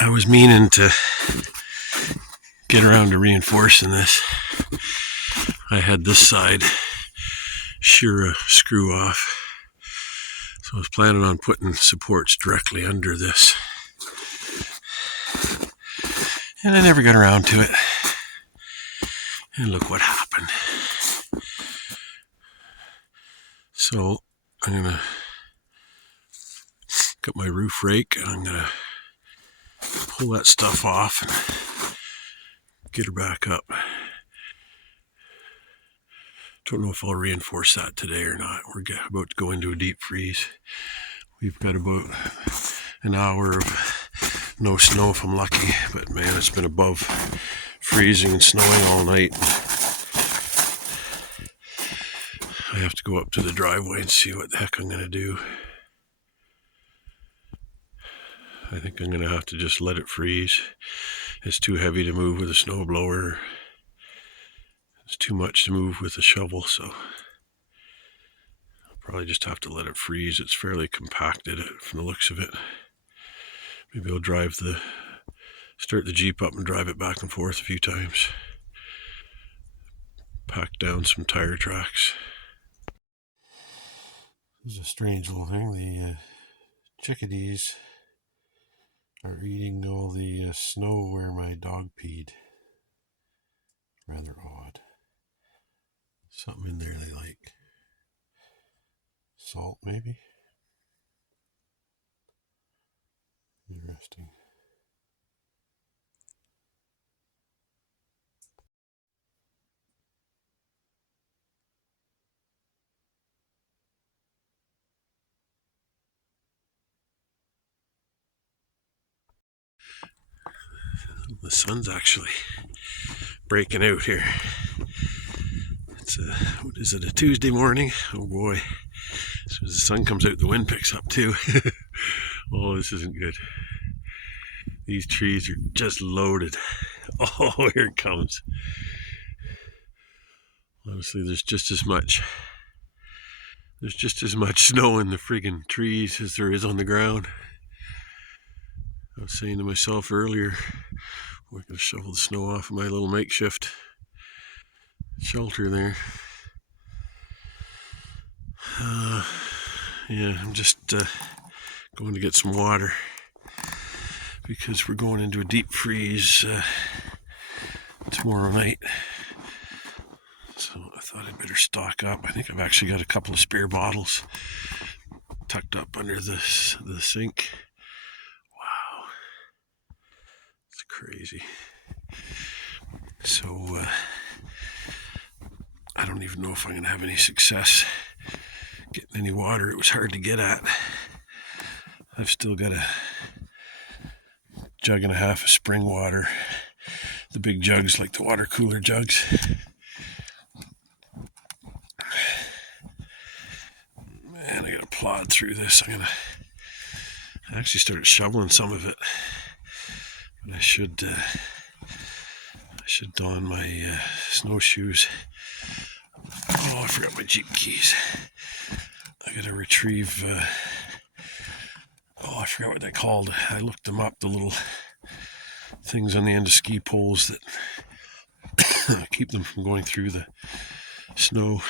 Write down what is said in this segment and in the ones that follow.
I was meaning to get around to reinforcing this. I had this side shear a screw off, so I was planning on putting supports directly under this, and I never got around to it, and look what happened. So I'm gonna get my roof rake and I'm gonna pull that stuff off and get her back up. Don't know if I'll reinforce that today or not. We're about to go into a deep freeze. We've got about an hour of no snow if I'm lucky, but man, it's been above freezing and snowing all night. I have to go up to the driveway and see what the heck I'm going to do. I think I'm going to have to just let it freeze. It's too heavy to move with a snowblower. It's too much to move with a shovel, so I'll probably just have to let it freeze. It's fairly compacted from the looks of it. Maybe I'll start the Jeep up and drive it back and forth a few times. Pack down some tire tracks. This is a strange little thing. The chickadees are eating all the snow where my dog peed. Rather odd. Something in there they like. Salt, maybe? Interesting. The sun's actually breaking out here. It's what is it, a Tuesday morning? Oh boy. As soon as the sun comes out, the wind picks up too. Oh, this isn't good. These trees are just loaded. Oh, here it comes. Honestly, there's just as much snow in the friggin' trees as there is on the ground. I was saying to myself earlier, we're going to shovel the snow off of my little makeshift shelter there. Yeah, I'm just going to get some water because we're going into a deep freeze tomorrow night. So I thought I'd better stock up. I think I've actually got a couple of spare bottles tucked up under the sink. Wow. It's crazy. So I don't even know if I'm going to have any success getting any water. It was hard to get at. I've still got a jug and a half of spring water. The big jugs, like the water cooler jugs. Man, I gotta plod through this. I actually started shoveling some of it, but I should don my snowshoes. Oh, I forgot my Jeep keys. I gotta retrieve. I forgot what they're called. I looked them up. The little things on the end of ski poles that keep them from going through the snow.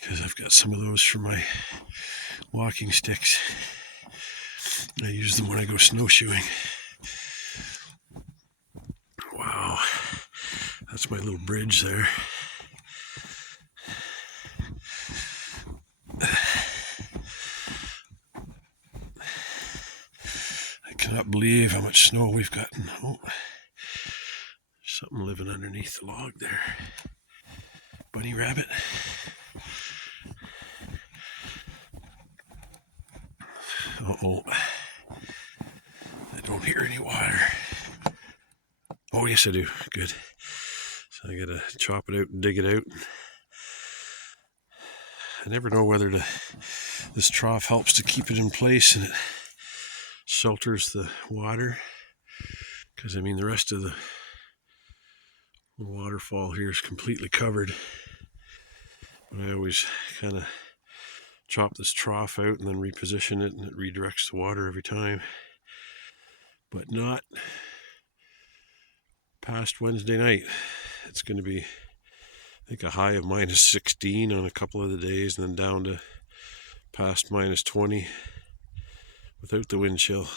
Because I've got some of those for my walking sticks. I use them when I go snowshoeing. Wow, that's my little bridge there. I cannot believe how much snow we've gotten. Oh, there's something living underneath the log there. Bunny rabbit. Uh-oh. I don't hear any water. Oh, yes I do. Good. So I gotta chop it out and dig it out. I never know whether this trough helps to keep it in place and it shelters the water. Because I mean the rest of the waterfall here is completely covered. But I always kind of chop this trough out and then reposition it, and it redirects the water every time. but not past Wednesday night. It's going to be, I think, a high of minus 16 on a couple of the days, and then down to past minus 20 without the wind chill.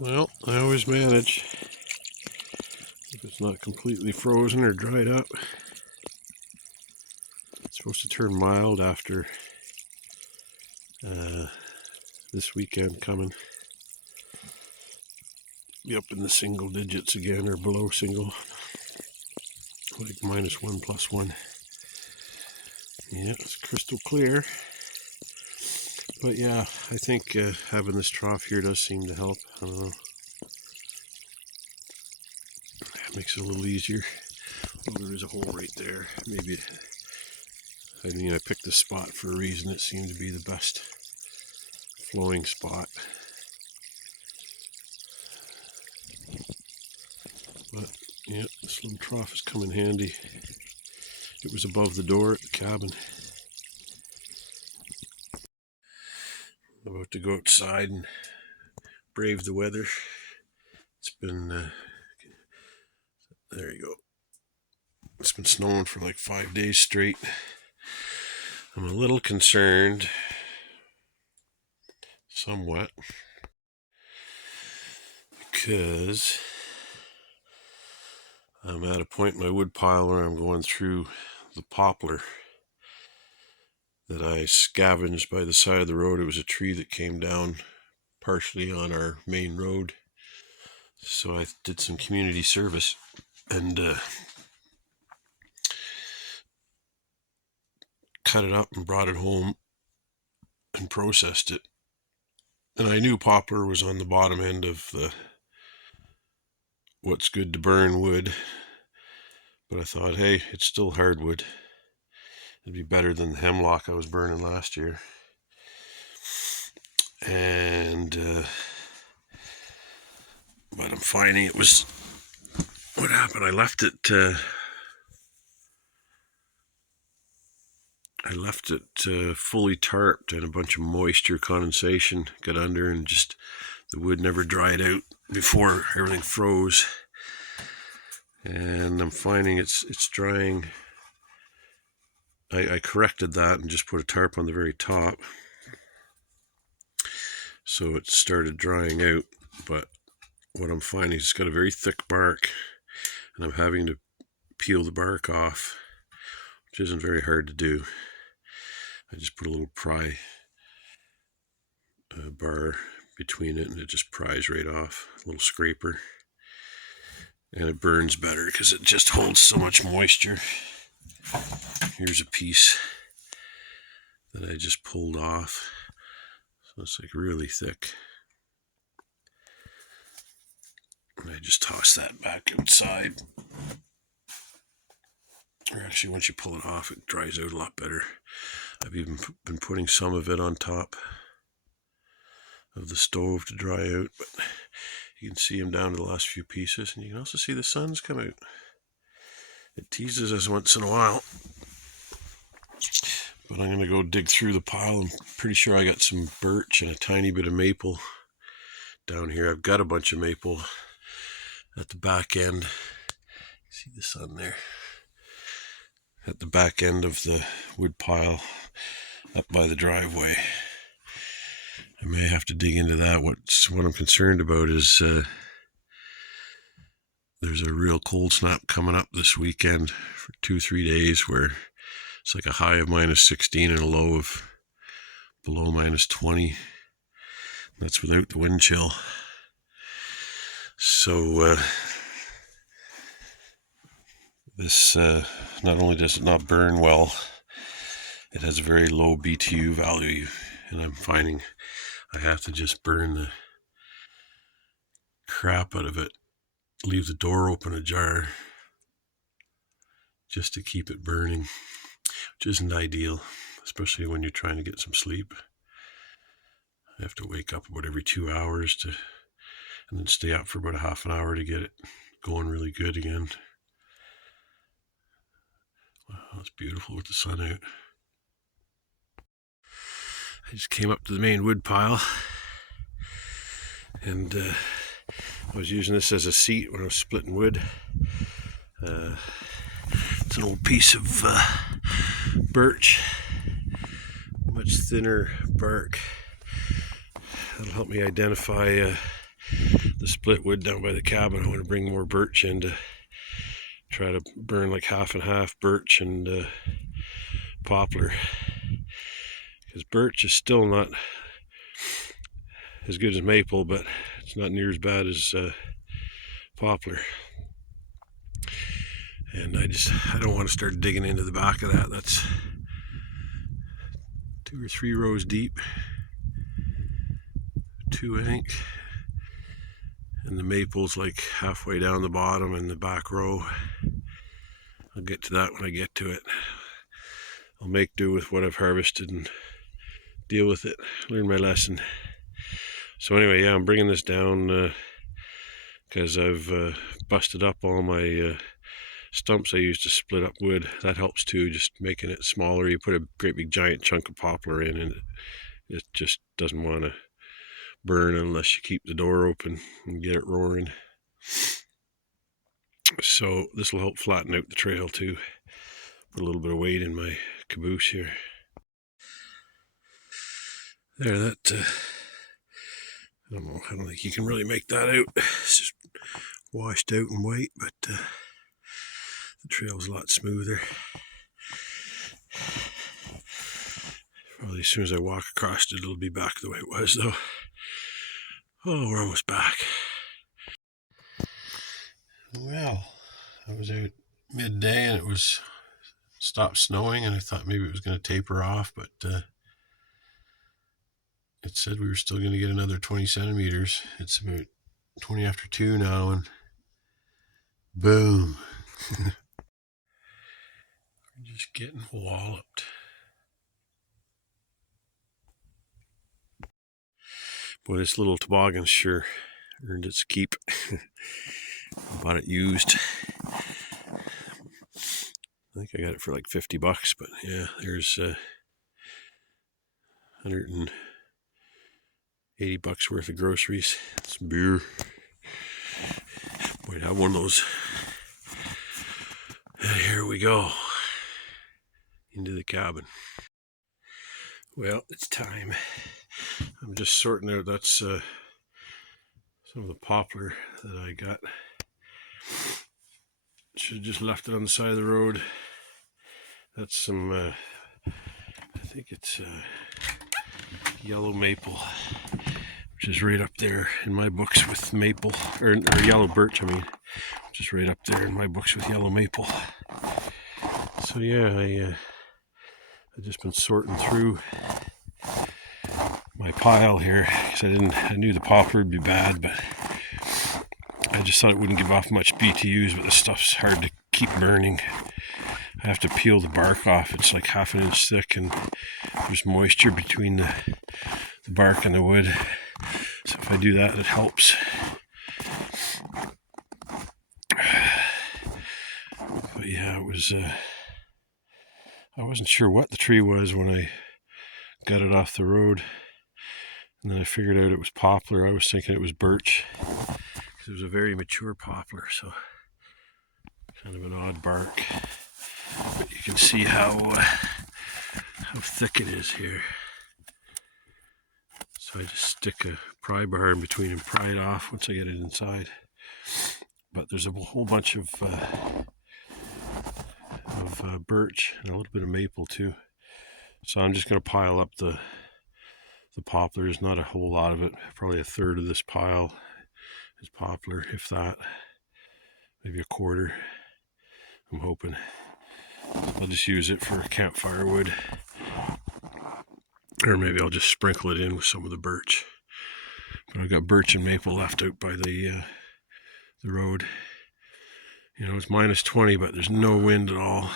Well, I always manage. If it's not completely frozen or dried up. It's supposed to turn mild after this weekend coming. Be up in the single digits again, or below single, like -1 +1. Yeah, it's crystal clear. But yeah, I think having this trough here does seem to help. I don't know. It makes it a little easier. Oh, there is a hole right there. Maybe, I mean, I picked this spot for a reason. It seemed to be the best flowing spot. But yeah, this little trough has come in handy. It was above the door at the cabin. I'm about to go outside and brave the weather. It's been, there you go. It's been snowing for like 5 days straight. I'm a little concerned, somewhat, because I'm at a point in my wood pile where I'm going through the poplar that I scavenged by the side of the road. It was a tree that came down partially on our main road. So I did some community service and cut it up and brought it home and processed it. And I knew poplar was on the bottom end of the what's good to burn wood, but I thought, hey, it's still hardwood. It'd be better than the hemlock I was burning last year. And but I'm finding it was, what happened, I left it fully tarped, and a bunch of moisture condensation got under, and just the wood never dried out before everything froze. And I'm finding it's drying. I corrected that and just put a tarp on the very top, so it started drying out. But what I'm finding is it's got a very thick bark, and I'm having to peel the bark off, which isn't very hard to do. I just put a little pry bar between it, and it just pries right off, a little scraper. And it burns better because it just holds so much moisture. Here's a piece that I just pulled off. So it's like really thick. And I just toss that back outside. Or actually, once you pull it off, it dries out a lot better. I've even been putting some of it on top of the stove to dry out, but you can see them down to the last few pieces, and you can also see the sun's come out. It teases us once in a while. But I'm going to go dig through the pile. I'm pretty sure I got some birch and a tiny bit of maple down here. I've got a bunch of maple at the back end. See the sun there? At the back end of the wood pile up by the driveway. I may have to dig into that. What I'm concerned about is there's a real cold snap coming up this weekend for 2-3 days, where it's like a high of -16 and a low of below -20. That's without the wind chill. So this not only does it not burn well, it has a very low BTU value, and I'm finding I have to just burn the crap out of it, leave the door open ajar just to keep it burning, which isn't ideal, especially when you're trying to get some sleep. I have to wake up about every 2 hours and then stay up for about a half an hour to get it going really good again. Wow, it's beautiful with the sun out. I just came up to the main wood pile, And I was using this as a seat when I was splitting wood. It's an old piece of birch, much thinner bark. That'll help me identify the split wood down by the cabin. I want to bring more birch in to try to burn like half and half birch and poplar, because birch is still not as good as maple, but it's not near as bad as poplar. And I don't want to start digging into the back of that. That's 2 or 3 rows deep, 2 I think, and the maple's like halfway down the bottom in the back row. I'll get to that when I get to it. I'll make do with what I've harvested and deal with it, learn my lesson. So anyway, yeah, I'm bringing this down because I've busted up all my stumps I used to split up wood. That helps too, just making it smaller. You put a great big giant chunk of poplar in and it just doesn't want to burn unless you keep the door open and get it roaring. So this will help flatten out the trail too. Put a little bit of weight in my caboose here. There, that I don't think you can really make that out. It's just washed out and white, but the trail's a lot smoother. Probably as soon as I walk across it, it'll be back the way it was though. Oh, we're almost back. Well, I was out midday and it was stopped snowing, and I thought maybe it was going to taper off, but it said we were still going to get another 20 centimeters. It's about 20 after 2 now, and boom. We're just getting walloped. Boy, this little toboggan sure earned its keep. I bought it used. I think I got it for like $50, but yeah, there's $180 worth of groceries, some beer. Might have one of those. And here we go into the cabin. Well, it's time. I'm just sorting out, that's some of the poplar that I got. Should have just left it on the side of the road. That's some, I think it's yellow maple, which is right up there in my books with maple, or yellow birch, I mean, which is right up there in my books with yellow maple. So yeah, I've just been sorting through my pile here because I knew the poplar would be bad, but I just thought it wouldn't give off much BTUs, but this stuff's hard to keep burning. I have to peel the bark off. It's like half an inch thick, and there's moisture between the bark and the wood. So if I do that, it helps. But yeah, it was, I wasn't sure what the tree was when I got it off the road. And then I figured out it was poplar. I was thinking it was birch, because it was a very mature poplar, so kind of an odd bark. But you can see how thick it is here. So I just stick a pry bar in between and pry it off once I get it inside. But there's a whole bunch of birch and a little bit of maple too. So I'm just going to pile up the poplars. Not a whole lot of it. Probably a third of this pile is poplar, if that. Maybe a quarter, I'm hoping. I'll just use it for campfire wood, or maybe I'll just sprinkle it in with some of the birch. But I've got birch and maple left out by the road. You know, it's minus 20, but there's no wind at all,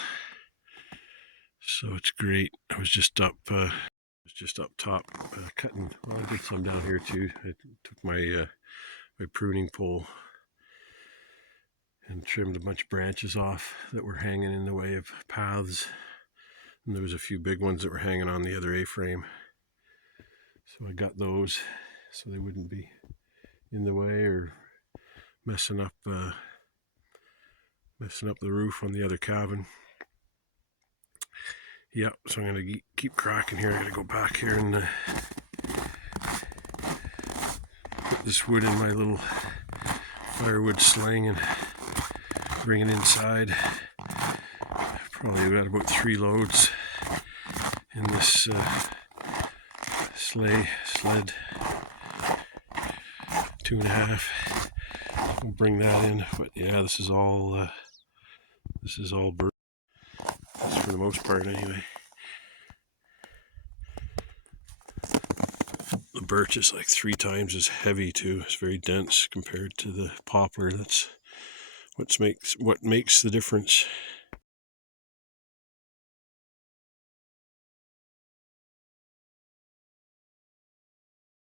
so it's great. I was just up top cutting. Well, I did some down here too. I took my my pruning pole and trimmed a bunch of branches off that were hanging in the way of paths. And there was a few big ones that were hanging on the other A-frame. So I got those so they wouldn't be in the way or messing up the roof on the other cabin. Yep, so I'm going to keep cracking here. I'm going to go back here and put this wood in my little firewood sling and bring it inside. Probably got about 3 loads in this sled, 2.5. We'll bring that in, but yeah, this is all birch. That's for the most part, anyway. The birch is like 3 times as heavy too. It's very dense compared to the poplar. That's what makes the difference.